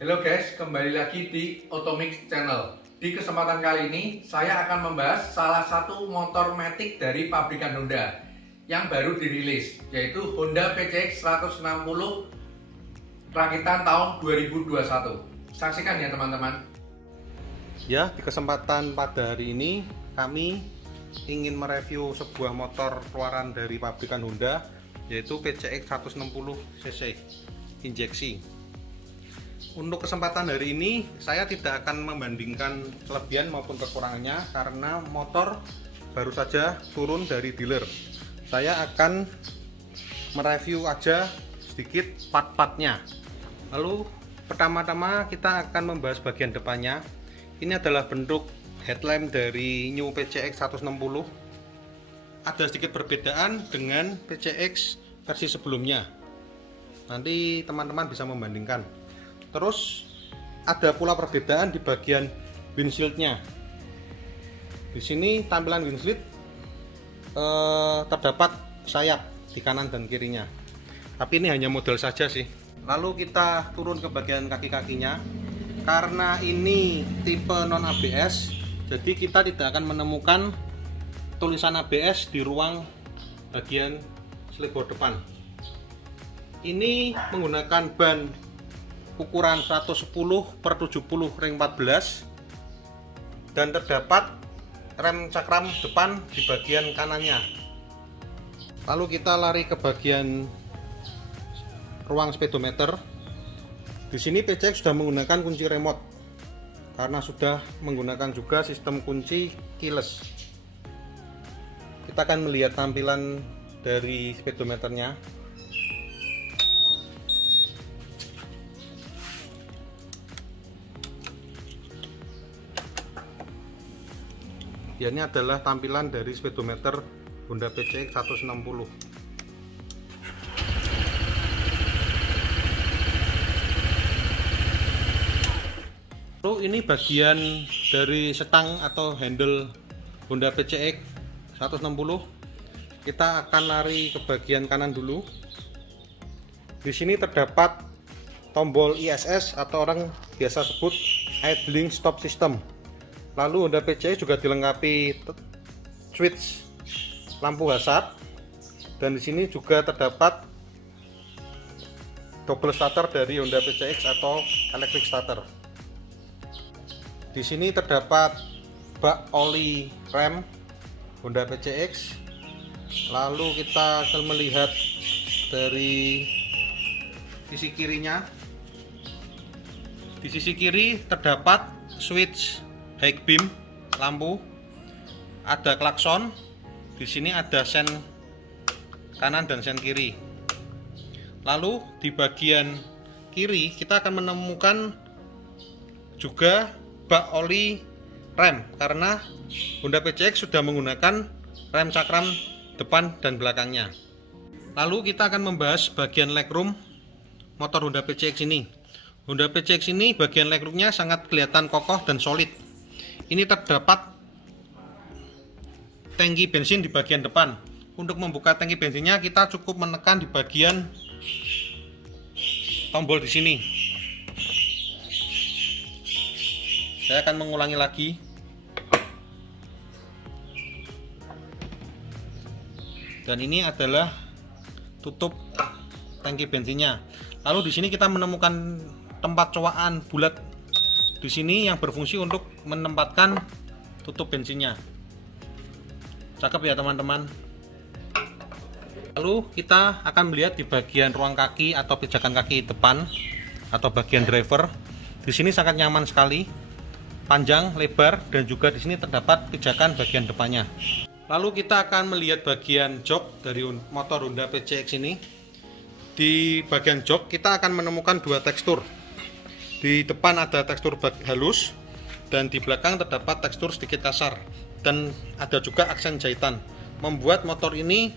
Halo guys, kembali lagi di Otomix Channel. Di kesempatan kali ini, saya akan membahas salah satu motor matic dari pabrikan Honda yang baru dirilis, yaitu Honda PCX 160 rakitan tahun 2021. Saksikan ya teman-teman. Ya, di kesempatan pada hari ini kami ingin mereview sebuah motor keluaran dari pabrikan Honda, yaitu PCX 160cc injeksi. Untuk kesempatan hari ini saya tidak akan membandingkan kelebihan maupun kekurangannya karena motor baru saja turun dari dealer. Saya akan mereview aja sedikit part-partnya. Lalu pertama-tama kita akan membahas bagian depannya. Ini adalah bentuk headlamp dari new PCX 160. Ada sedikit perbedaan dengan PCX versi sebelumnya. Nanti teman-teman bisa membandingkan. Terus ada pula perbedaan di bagian windshieldnya. Di sini tampilan windshield terdapat sayap di kanan dan kirinya. Tapi ini hanya model saja sih. Lalu kita turun ke bagian kaki-kakinya. Karena ini tipe non ABS, jadi kita tidak akan menemukan tulisan ABS di ruang bagian selebor depan. Ini menggunakan ban ukuran 110/70 ring 14 dan terdapat rem cakram depan di bagian kanannya. Lalu kita lari ke bagian ruang speedometer. Di sini PCX sudah menggunakan kunci remote karena sudah menggunakan juga sistem kunci keyless. Kita akan melihat tampilan dari speedometernya. Ini adalah tampilan dari speedometer Honda PCX 160. Lalu ini bagian dari setang atau handle Honda PCX 160. Kita akan lari ke bagian kanan dulu. Di sini terdapat tombol ISS atau orang biasa sebut idling stop system. Lalu Honda PCX juga dilengkapi switch lampu hazard, dan di sini juga terdapat double starter dari Honda PCX atau electric starter. Di sini terdapat bak oli rem Honda PCX. Lalu kita akan melihat dari sisi kirinya. Di sisi kiri terdapat switch high beam lampu, ada klakson. Di sini ada sen kanan dan sen kiri. Lalu di bagian kiri kita akan menemukan juga bak oli rem karena Honda PCX sudah menggunakan rem cakram depan dan belakangnya. Lalu kita akan membahas bagian legroom motor Honda PCX ini. Honda PCX ini bagian legroomnya sangat kelihatan kokoh dan solid. Ini terdapat tangki bensin di bagian depan. Untuk membuka tangki bensinnya kita cukup menekan di bagian tombol di sini. Saya akan mengulangi lagi. Dan ini adalah tutup tangki bensinnya. Lalu di sini kita menemukan tempat coakan bulat di sini yang berfungsi untuk menempatkan tutup bensinnya. Cakep ya teman-teman. Lalu kita akan melihat di bagian ruang kaki atau pijakan kaki depan atau bagian driver. Di sini sangat nyaman sekali, panjang, lebar, dan juga di sini terdapat pijakan bagian depannya. Lalu kita akan melihat bagian jok dari motor Honda PCX ini. Di bagian jok kita akan menemukan dua tekstur. Di depan ada tekstur halus dan di belakang terdapat tekstur sedikit kasar, dan ada juga aksen jahitan, membuat motor ini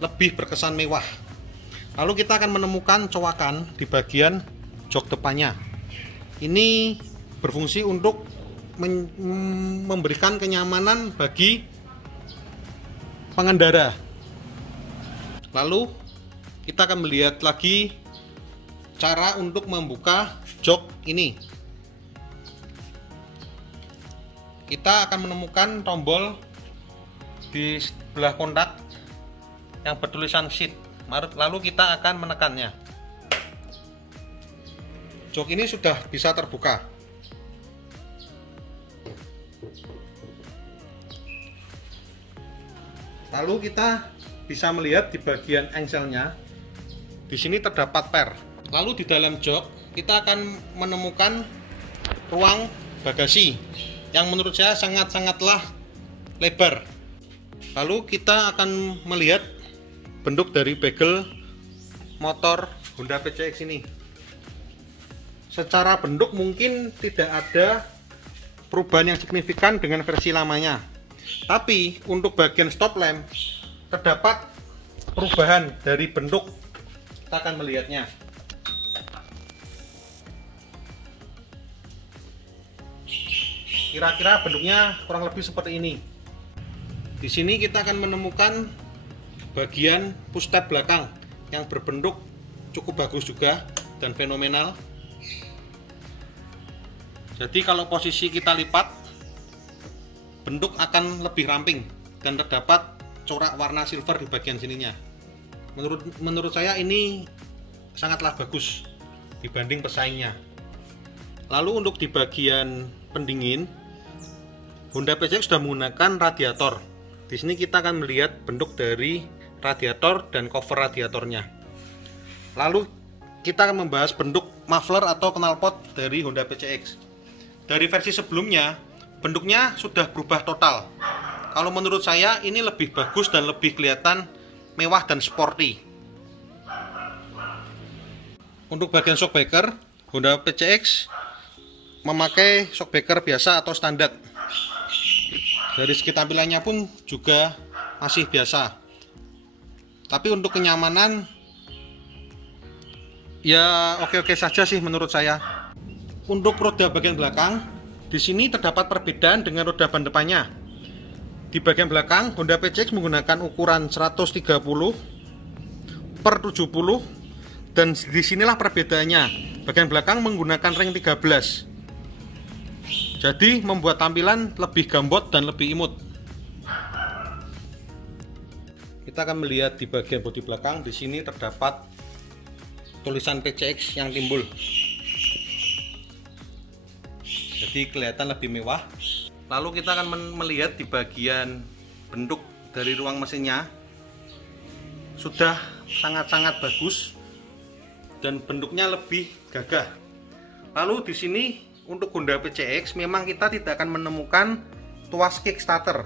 lebih berkesan mewah. Lalu kita akan menemukan coakan di bagian jok depannya. Ini berfungsi untuk memberikan kenyamanan bagi pengendara. Lalu kita akan melihat lagi cara untuk membuka jok ini kita akan menemukan tombol di sebelah kontak yang bertulisan seat. Lalu kita akan menekannya. Jok ini sudah bisa terbuka. Lalu kita bisa melihat di bagian engselnya, di sini terdapat per. Lalu di dalam jok kita akan menemukan ruang bagasi yang menurut saya sangat-sangatlah lebar. Lalu kita akan melihat bentuk dari bagel motor Honda PCX ini. Secara bentuk mungkin tidak ada perubahan yang signifikan dengan versi lamanya. Tapi untuk bagian stop lamp terdapat perubahan dari bentuk. Kita akan melihatnya. Kira-kira bentuknya kurang lebih seperti ini. Di sini kita akan menemukan bagian push tab belakang yang berbentuk cukup bagus juga dan fenomenal. Jadi kalau posisi kita lipat, bentuk akan lebih ramping dan terdapat corak warna silver di bagian sininya. Menurut saya ini sangatlah bagus dibanding pesaingnya. Lalu untuk di bagian pendingin, Honda PCX sudah menggunakan radiator. Di sini kita akan melihat bentuk dari radiator dan cover radiatornya. Lalu kita akan membahas bentuk muffler atau knalpot dari Honda PCX. Dari versi sebelumnya, bentuknya sudah berubah total. Kalau menurut saya ini lebih bagus dan lebih kelihatan mewah dan sporty. Untuk bagian shockbreaker, Honda PCX memakai shockbreaker biasa atau standar. Dari segi tampilannya pun juga masih biasa. Tapi untuk kenyamanan ya oke-oke saja sih menurut saya. Untuk roda bagian belakang, di sini terdapat perbedaan dengan roda ban depannya. Di bagian belakang, Honda PCX menggunakan ukuran 130 per 70 dan disinilah perbedaannya. Bagian belakang menggunakan ring 13. Jadi membuat tampilan lebih gambot dan lebih imut. Kita akan melihat di bagian bodi belakang, di sini terdapat tulisan PCX yang timbul. Jadi kelihatan lebih mewah. Lalu kita akan melihat di bagian bentuk dari ruang mesinnya sudah sangat-sangat bagus dan bentuknya lebih gagah. Lalu di sini untuk Honda PCX memang kita tidak akan menemukan tuas kickstarter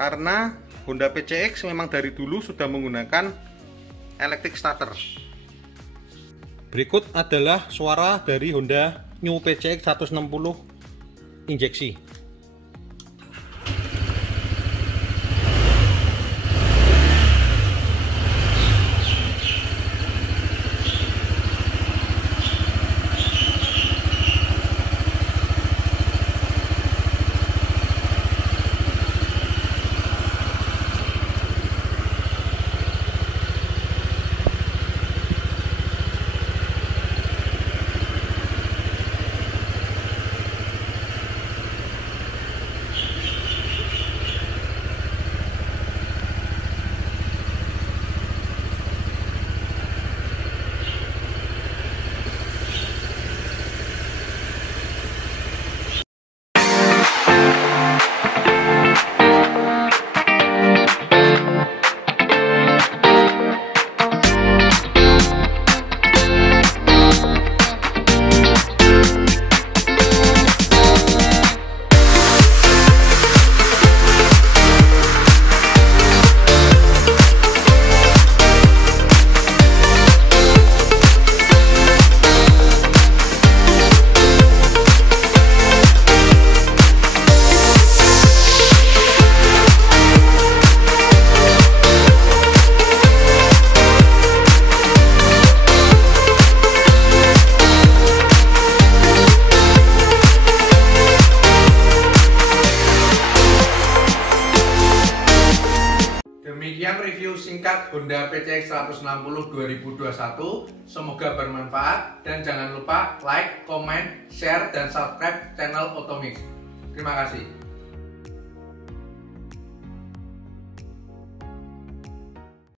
karena Honda PCX memang dari dulu sudah menggunakan electric starter. Berikut adalah suara dari Honda New PCX 160 injeksi. produk Honda PCX 160 2021. Semoga bermanfaat dan jangan lupa like, comment, share, dan subscribe channel Otomix. Terima kasih.